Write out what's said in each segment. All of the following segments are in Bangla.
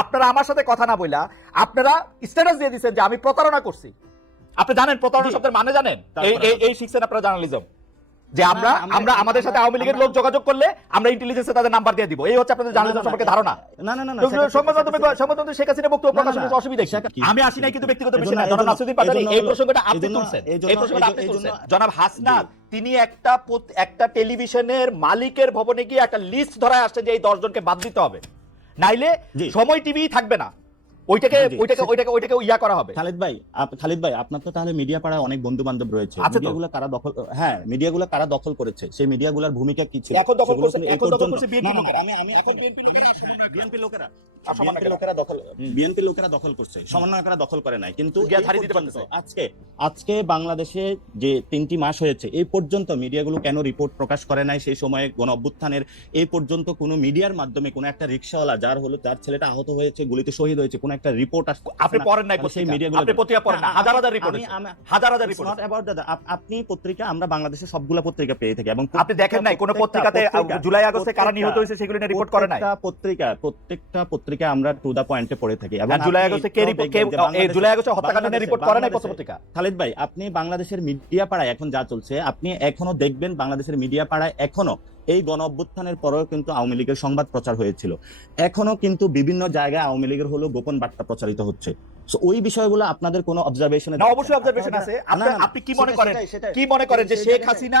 আপনারা আমার সাথে কথা না বইলা আপনারা স্ট্যাটাস দিয়ে দিচ্ছেন যে আমি প্রতারণা করছি। আপনি জানেন প্রতারণা শব্দের মানে জানেন? এই এই- এই শিখছেন আপনারা জার্নালিজম। যে আমরা আমরা- আমাদের সাথে আওয়ামী লীগের লোক যোগাযোগ করলে আমরা ইন্টেলিজেন্সে তাদের নাম্বার দিয়ে দিব। এই হচ্ছে আপনাদের জার্নালিজম সম্পর্কে ধারণা। না না না সংবাদ মাধ্যমে সংবাদ মাধ্যমে শেখ হাসিনা বক্তব্য প্রকাশের না। অসুবিধা কি? আমি আসি নাই কিন্তু ব্যক্তিগত বিষয় না। জনাব নাসিরুদ্দিন পাটোয়ারি এই প্রসঙ্গটা আপনি তুলছেন। এই প্রসঙ্গটা আপনি তুলছেন। জনাব হাসনাত তিনি একটা একটা টেলিভিশনের মালিকের ভবনে গিয়ে একটা লিস্ট ধরায় আসছেন যে এই দশজনকে বাদ দিতে হবে। নাইলে সময় টিভি থাকবে না। ওইটাকে ওইটাকে ওইটাকে ওইটাকে ইয়া করা হবে। খালিদ ভাই খালিদ ভাই আপনার তো তাহলে মিডিয়া পাড়ায় অনেক বন্ধু বান্ধব রয়েছে। মিডিয়াগুলো কারা দখল হ্যাঁ মিডিয়াগুলো কারা দখল করেছে? সেই মিডিয়াগুলোর ভূমিকা কি ছিল? এখন দখল করছে- এখন দখল করছে না, লোকেরা। আমি আমি এখন বিএনপি লোকেরা। বিএনপি লোকেরা বিএনপি লোকেরা দখল বিএনপি লোকেরা দখল করছে সমন্বয়করা দখল করে নাই কিন্তু। আজকে আজকে বাংলাদেশে যে তিনটি মাস হয়েছে এই পর্যন্ত মিডিয়াগুলো কেন রিপোর্ট প্রকাশ করে নাই? সেই সময়ে গণ অভ্যুত্থানের এই পর্যন্ত কোনো মিডিয়ার মাধ্যমে কোনো একটা রিক্সাওয়ালা যার হলো যার ছেলেটা আহত হয়েছে গুলিতে শহীদ হয়েছে কোনো একটা রিপোর্ট আপনি পড়েন নাই সেই পত্রিকা। মিডিয়াগুলো আপনি পত্রিকা পড়েন না। না, হাজার হাজার রিপোর্ট হাজার হাজার রিপোর্ট that. আপনি পত্রিকা আমরা বাংলাদেশের সবগুলা পত্রিকা পেয়ে থাকি এবং আপনি দেখেন নাই কোন পত্রিকাতে জুলাই আগস্টে কারা নিহত হয়েছে সেগুলো নিয়ে রিপোর্ট করে নাই। পত্রিকা প্রত্যেকটা পত্রিকা আমরা টু দা পয়েন্টে পড়ে থাকি। এবং জুলাই আগস্টে কে রিপোর্ট কে এই জুলাই আগস্টে হত্যাকাণ্ড রিপোর্ট করে নাই পত্রিকা? খালিদ ভাই আপনি বাংলাদেশের মিডিয়া পাড়ায় এখন যা চলছে আপনি এখনও দেখবেন বাংলাদেশের মিডিয়া পাড়ায় এখনও এই গণ অভ্যুত্থানের পরেও কিন্তু আওয়ামী লীগের সংবাদ প্রচার হয়েছিল। এখনও কিন্তু বিভিন্ন জায়গায় আওয়ামী লীগের হলো গোপন বার্তা প্রচারিত হচ্ছে। ওই বিষয়গুলো আপনাদের কোনো অবজারভেশন অবশ্যই অবজারভেশন আছে। আপনি কি মনে করেন? কি মনে করেন যে শেখ হাসিনা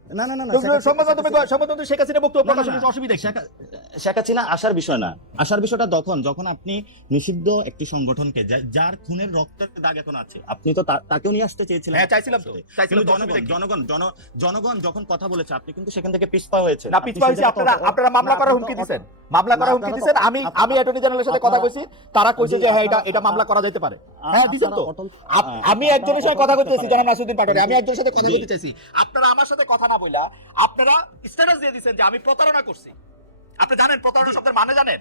না না না না সংবাদ মাধ্যমে সংবাদ মাধ্যমে শেখ হাসিনা বক্তব্য না, না, প্রকাশের অসুবিধা শেখ- শেখ হাসিনা আসার বিষয় না। আসার বিষয়টা তখন যখন আপনি নিষিদ্ধ একটি সংগঠনকে যার খুনের রক্তের দাগ এখন আছে আপনি তো তাকেও নিয়ে আসতে চেয়েছিলেন। হ্যাঁ চাইছিলাম তো। জনগণ জনগণ জন- জনগণ যখন কথা বলেছে আপনি কিন্তু সেখান থেকে পিছপা হয়েছে না পিছপা হয়েছে। আপনারা আপনারা মামলা করার হুমকি দিচ্ছেন মামলা করার হুমকি দিচ্ছেন আমি আমি অ্যাটর্নি জেনারেলের সাথে কথা কইছি তারা কইছে যে হ্যাঁ এটা এটা মামলা করা যেতে পারে। হ্যাঁ দিছেন তো। আমি একজনের সাথে কথা চাইছি জনাব নাসিরুদ্দিন পাটোয়ারি। আমি একজনের সাথে কথা জি। সাথে কথা না বইলা আপনারা স্ট্যাটাস দিয়ে দিচ্ছেন যে আমি প্রতারণা করছি। আপনি জানেন প্রতারণা শব্দের মানে জানেন?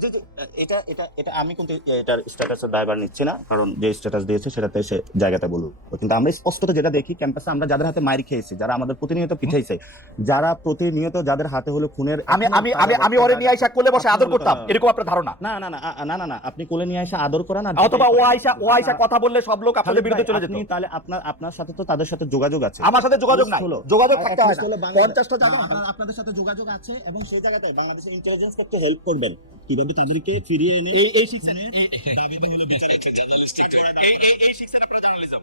জি এটা এটা এটা আমি কিন্তু এটার স্ট্যাটাসের নিচ্ছি না কারণ যে স্ট্যাটাস দিয়েছে সেটাতে সে জায়গাটা বলুক। কিন্তু আমরা স্পষ্টত যেটা দেখি ক্যাম্পাসে আমরা যাদের হাতে মাইর খেয়েছি যারা আমাদের প্রতিনিয়ত পিঠাইছে যারা প্রতিনিয়ত যাদের হাতে হলো খুনের আমি আমি আমি আমি ওরে নিয়ে আইসা কোলে বসে আদর করতাম এরকম আপনার ধারণা? না না না না না না আপনি কোলে নিয়ে এসে আদর করেন আর অথবা ও আইসা ও আইসা কথা বললে সব লোক আপনাদের বিরুদ্ধে চলে যেত। তাহলে আপনার আপনার সাথে তো তাদের সাথে যোগাযোগ আছে। আমার সাথে যোগাযোগ নাই। যোগাযোগ থাকতে হয় At least না বাংলাদেশ- পঞ্চাশটা জানা না, আপনার- আপনাদের সাথে যোগাযোগ আছে এবং সেই জায়গাতে বাংলাদেশের ইন্টেলিজেন্স করতে হেল্প করবেন? কীভাবে তাদেরকে ফিরিয়ে এনে এই এই শিখছেন এই এই এই শিখছেন আপনারা জার্নালিজম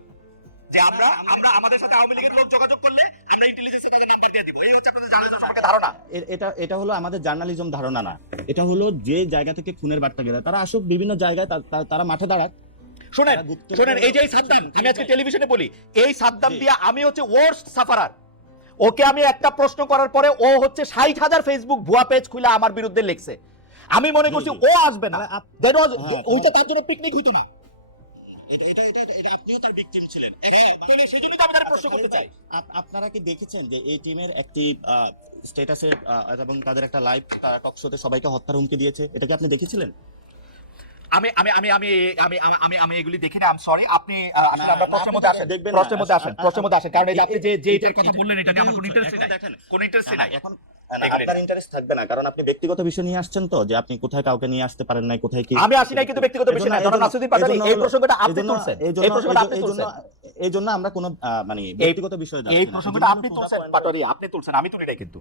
যে আমরা আমরা আমাদের সাথে আওয়ামী লীগের লোক যোগাযোগ করলে আমরা ইন্টেলিজেন্সে তাদের নাম্বার দিয়ে দিব। এই হচ্ছে আপনাদের জার্নালিজম সম্পর্কে ধারণা। এটা এটা হলো আমাদের জার্নালিজম ধারণা না। এটা হলো যে জায়গা থেকে খুনের বার্তা গেলে তারা আসুক বিভিন্ন জায়গায় তারা মাঠে দাঁড়াক। শুনেন শুনেন এই যে এই সাদ্দাম আমি আজকে টেলিভিশনে বলি এই সাদ্দাম। দিয়া আমি হচ্ছে ওয়ার্স্ট সাফারার ওকে আমি একটা প্রশ্ন করার পরে ও হচ্ছে ষাট হাজার ফেসবুক ভুয়া পেজ খুলে আমার বিরুদ্ধে লিখছে। আমি মনে করছি ও আসবে না। was- হ্যাঁ, ওইটা তার জন্য পিকনিক হইতো না। এটা এটা এটা এটা আপনিও তার ভিকটিম ছিলেন। সেই জন্য তো আমি তার প্রশ্ন করতে চাই। আপ- আপনারা কি দেখেছেন যে এই টিমের একটি স্ট্যাটাসে এবং তাদের একটা লাইভ টক শোতে সবাইকে হত্যার হুমকি দিয়েছে? এটা কি আপনি দেখেছিলেন? আমি আমি আমি আমি আমি আমি- আমি এগুলি দেখি না আম সরি আপনি আসলে আমরা প্রশ্নের মধ্যে আসেন দেখবেন প্রশ্নের মধ্যে আসেন প্রশ্নের মধ্যে আসেন কারণ এই যে আপনি যে যে এটার কথা বললেন এটা নিয়ে আমার কোনো ইন্টারেস্ট নাই। দেখেন। কোনো ইন্টারেস্ট নাই। এখন আপনার ইন্টারেস্ট থাকবে না কারণ আপনি ব্যক্তিগত বিষয় নিয়ে আসছেন তো যে আপনি কোথায় কাউকে নিয়ে আসতে পারেন নাই কোথায় কি আমি আসি নাই কিন্তু ব্যক্তিগত বিষয় না জনাব নাসিরুদ্দিন পাটানি এই প্রসঙ্গটা আপনি তুলছেন এই প্রসঙ্গটা আপনি তুলছেন। এই জন্য আমরা কোনো মানে ব্যক্তিগত বিষয় এই প্রসঙ্গটা আপনি তুলছেন পাটানি আপনি তুলছেন আমি তুলি নাই কিন্তু।